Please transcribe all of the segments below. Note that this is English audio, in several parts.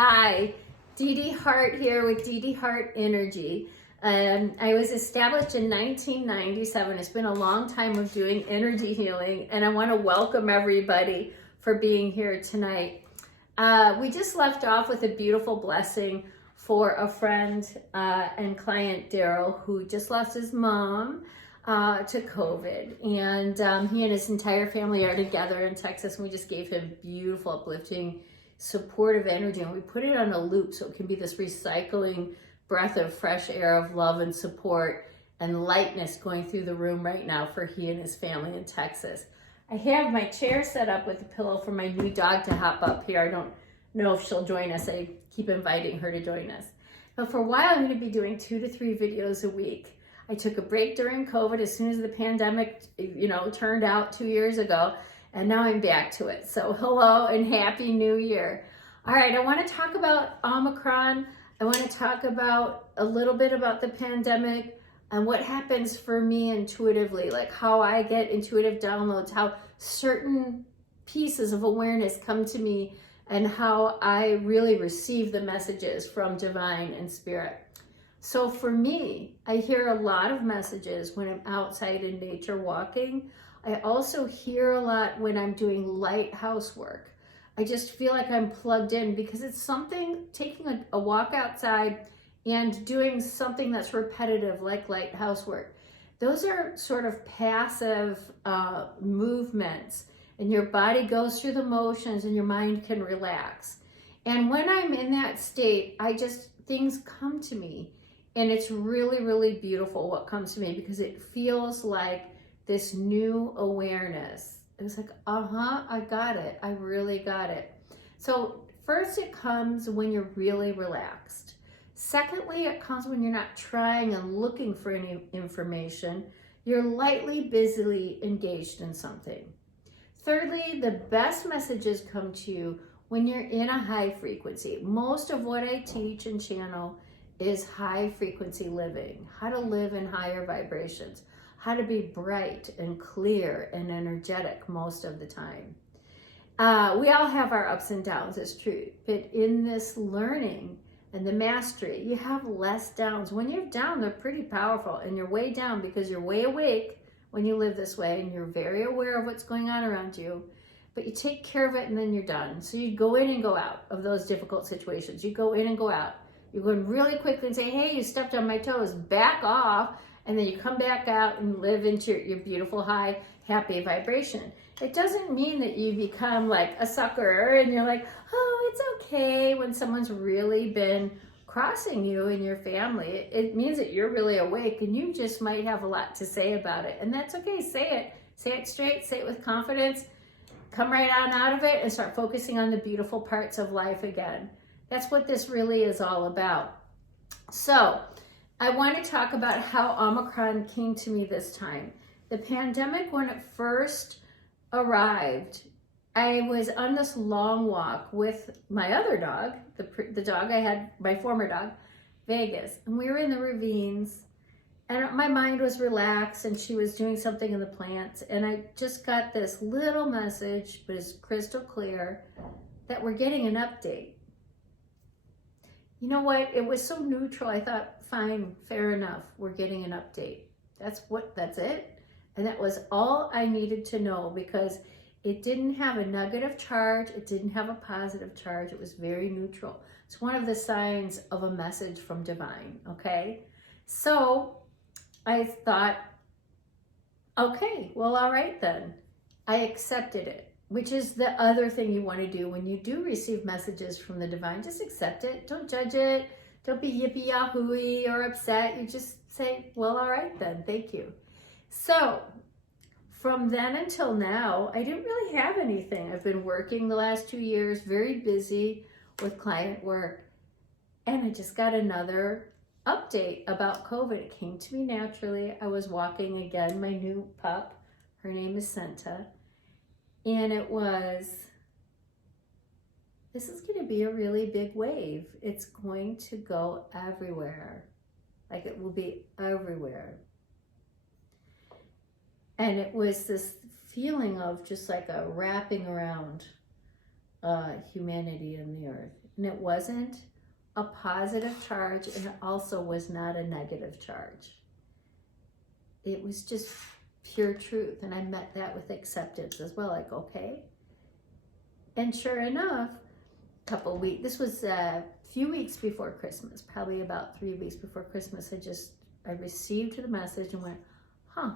Hi, Dee Dee Hart here with Dee Dee Hart Energy. I was established in 1997. It's been a long time of doing energy healing, and I want to welcome everybody for being here tonight. We just left off with a beautiful blessing for a friend and client, Daryl, who just lost his mom to COVID. And he and his entire family are together in Texas, and we just gave him beautiful, uplifting, supportive energy, and we put it on a loop so it can be this recycling breath of fresh air of love and support and lightness going through the room right now for he and his family in Texas. I have my chair set up with a pillow for my new dog to hop up here. I don't know if she'll join us. I keep inviting her to join us. But for a while, I'm going to be doing 2 to 3 videos a week. I took a break during COVID as soon as the pandemic, turned out 2 years ago. And now I'm back to it. So hello and happy new year. All right, I want to talk about Omicron. I want to talk about a little bit about the pandemic and what happens for me intuitively, like how I get intuitive downloads, how certain pieces of awareness come to me, and how I really receive the messages from divine and spirit. So for me, I hear a lot of messages when I'm outside in nature walking. I also hear a lot when I'm doing light housework. I just feel like I'm plugged in because it's something, taking a walk outside and doing something that's repetitive like light housework. Those are sort of passive movements, and your body goes through the motions and your mind can relax. And when I'm in that state, things come to me, and it's really, really beautiful what comes to me because it feels like this new awareness. It was like, I got it. I really got it. So first it comes when you're really relaxed. Secondly, it comes when you're not trying and looking for any information. You're lightly, busily engaged in something. Thirdly, the best messages come to you when you're in a high frequency. Most of what I teach and channel is high frequency living, how to live in higher vibrations, how to be bright and clear and energetic most of the time. We all have our ups and downs, it's true. But in this learning and the mastery, you have less downs. When you're down, they're pretty powerful. And you're way down because you're way awake when you live this way. And you're very aware of what's going on around you. But you take care of it and then you're done. So you go in and go out of those difficult situations. You go in and go out. You go in really quickly and say, hey, you stepped on my toes. Back off. And then you come back out and live into your beautiful, high, happy vibration. It doesn't mean that you become like a sucker and you're like, oh, it's okay when someone's really been crossing you and your family. It means that you're really awake and you just might have a lot to say about it. And that's okay. Say it. Say it straight. Say it with confidence. Come right on out of it and start focusing on the beautiful parts of life again. That's what this really is all about. So I want to talk about how Omicron came to me this time. The pandemic, when it first arrived, I was on this long walk with my other dog, the dog I had, my former dog, Vegas. And we were in the ravines, and my mind was relaxed, and she was doing something in the plants. And I just got this little message, but it's crystal clear, that we're getting an update. You know what? It was so neutral. I thought, fine, fair enough. We're getting an update. That's it. And that was all I needed to know because it didn't have a negative charge. It didn't have a positive charge. It was very neutral. It's one of the signs of a message from divine, okay? So I thought, okay, well, all right then. I accepted it. Which is the other thing you want to do when you do receive messages from the divine. Just accept it. Don't judge it. Don't be yippee yahooey or upset. You just say, well, all right then. Thank you. So from then until now, I didn't really have anything. I've been working the last 2 years, very busy with client work. And I just got another update about COVID. It came to me naturally. I was walking again, my new pup. Her name is Senta. And it was, this is going to be a really big wave. It's going to go everywhere. Like it will be everywhere. And it was this feeling of just like a wrapping around humanity and the earth. And it wasn't a positive charge, and it also was not a negative charge. It was just pure truth. And I met that with acceptance as well. Like, okay. And sure enough, this was a few weeks before Christmas, probably about 3 weeks before Christmas, I received the message and went, huh.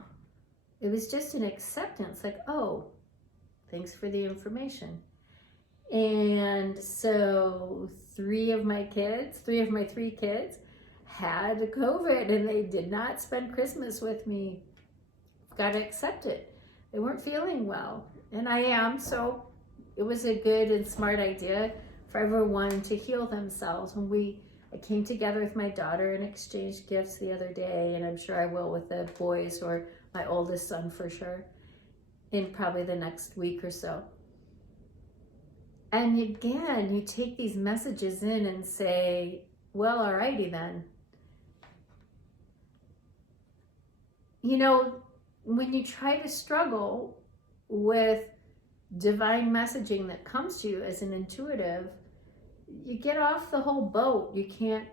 It was just an acceptance, like, oh, thanks for the information. And so three of my three kids had COVID, and they did not spend Christmas with me. Got to accept it. They weren't feeling well, and I am, so it was a good and smart idea for everyone to heal themselves. When I came together with my daughter and exchanged gifts the other day, and I'm sure I will with the boys, or my oldest son for sure, in probably the next week or so. And again, you take these messages in and say, well, alrighty then. You know, when you try to struggle with divine messaging that comes to you as an intuitive, you get off the whole boat. You can't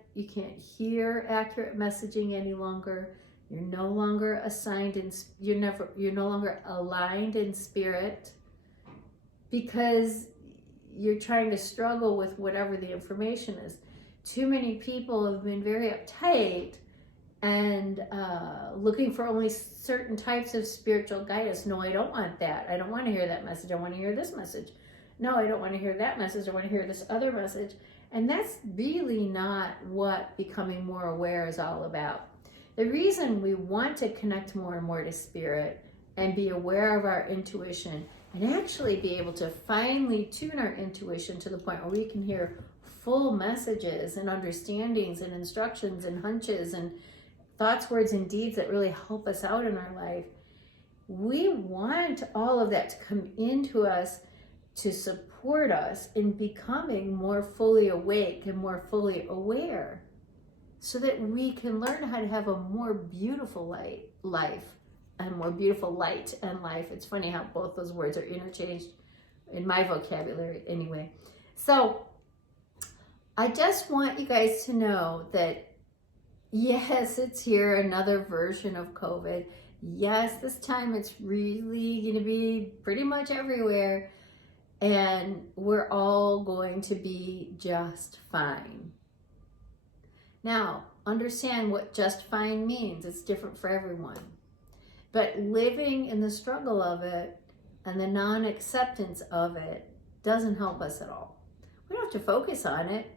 hear accurate messaging any longer. You're no longer you're no longer aligned in spirit, because you're trying to struggle with whatever the information is. Too many people have been very uptight and looking for only certain types of spiritual guidance. No, I don't want that. I don't want to hear that message. I want to hear this message. No, I don't want to hear that message. I want to hear this other message. And that's really not what becoming more aware is all about. The reason we want to connect more and more to spirit and be aware of our intuition, and actually be able to finely tune our intuition to the point where we can hear full messages and understandings and instructions and hunches and thoughts, words, and deeds that really help us out in our life. We want all of that to come into us to support us in becoming more fully awake and more fully aware, so that we can learn how to have a more beautiful life and more beautiful light and life. It's funny how both those words are interchanged in my vocabulary anyway. So I just want you guys to know that yes, it's here, another version of COVID. Yes, this time it's really going to be pretty much everywhere, and we're all going to be just fine. Now, understand what just fine means. It's different for everyone. But living in the struggle of it and the non-acceptance of it doesn't help us at all. We don't have to focus on it,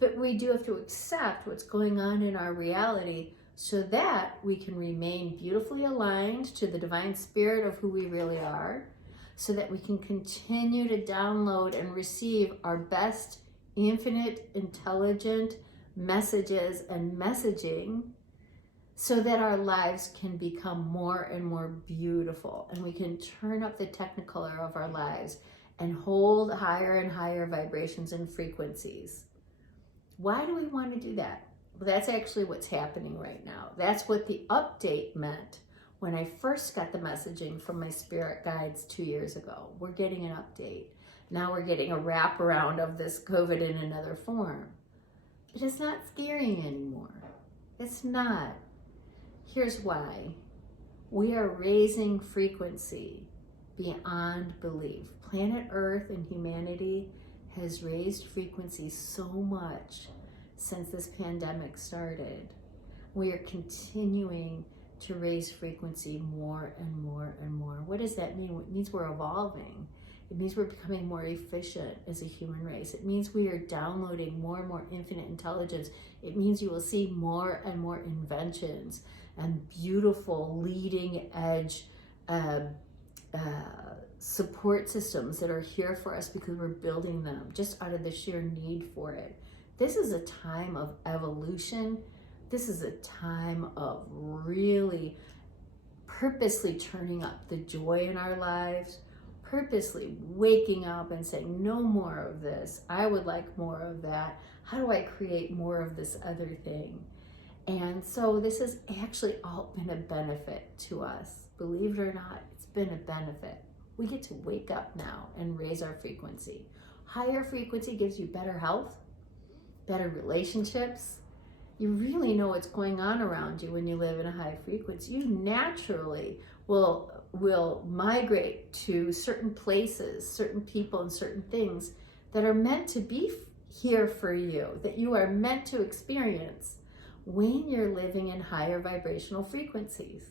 but we do have to accept what's going on in our reality so that we can remain beautifully aligned to the divine spirit of who we really are, so that we can continue to download and receive our best infinite intelligent messages and messaging, so that our lives can become more and more beautiful, and we can turn up the technicolor of our lives and hold higher and higher vibrations and frequencies. Why do we want to do that? Well, that's actually what's happening right now. That's what the update meant when I first got the messaging from my spirit guides 2 years ago. We're getting an update. Now we're getting a wraparound of this COVID in another form. But it's not scaring anymore. It's not. Here's why. We are raising frequency beyond belief. Planet Earth and humanity has raised frequency so much since this pandemic started. We are continuing to raise frequency more and more and more. What does that mean? It means we're evolving. It means we're becoming more efficient as a human race. It means we are downloading more and more infinite intelligence. It means you will see more and more inventions and beautiful leading edge support systems that are here for us because we're building them just out of the sheer need for it. This is a time of evolution. This is a time of really purposely turning up the joy in our lives, purposely waking up and saying, no more of this. I would like more of that. How do I create more of this other thing? And so this has actually all been a benefit to us. Believe it or not, it's been a benefit. We get to wake up now and raise our frequency. Higher frequency gives you better health, better relationships. You really know what's going on around you when you live in a high frequency. You naturally will migrate to certain places, certain people, and certain things that are meant to be here for you, that you are meant to experience when you're living in higher vibrational frequencies.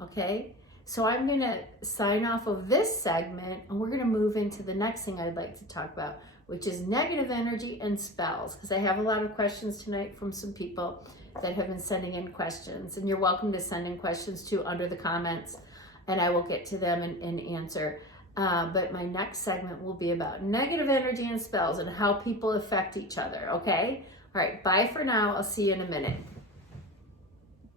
Okay? So I'm going to sign off of this segment, and we're going to move into the next thing I'd like to talk about, which is negative energy and spells, because I have a lot of questions tonight from some people that have been sending in questions, and you're welcome to send in questions too under the comments, and I will get to them and answer. But my next segment will be about negative energy and spells and how people affect each other, okay? All right, bye for now. I'll see you in a minute.